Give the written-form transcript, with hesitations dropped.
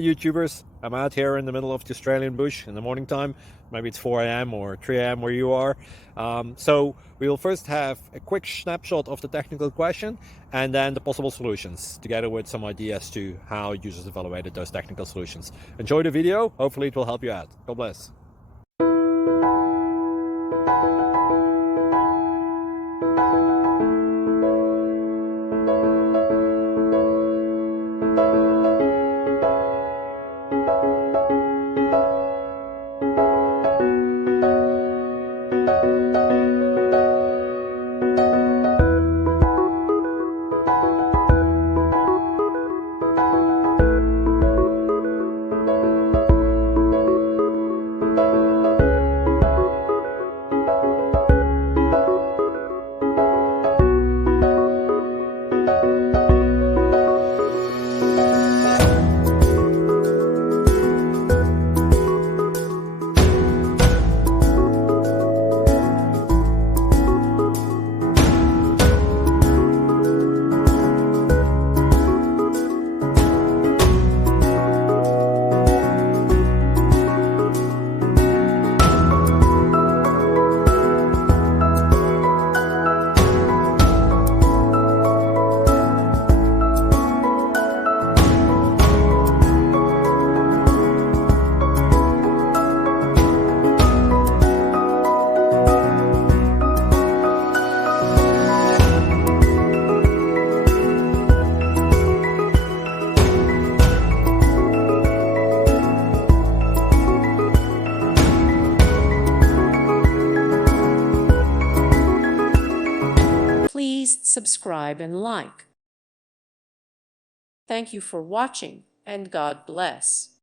YouTubers. I'm out here in the middle of the Australian bush in the morning time. Maybe it's 4 a.m. or 3 a.m. where you are. So we will first have a quick snapshot of the technical question and then the possible solutions, together with some ideas to how users evaluated those technical solutions. Enjoy the video. Hopefully it will help you out. God bless. Please subscribe and like. Thank you for watching, and God bless.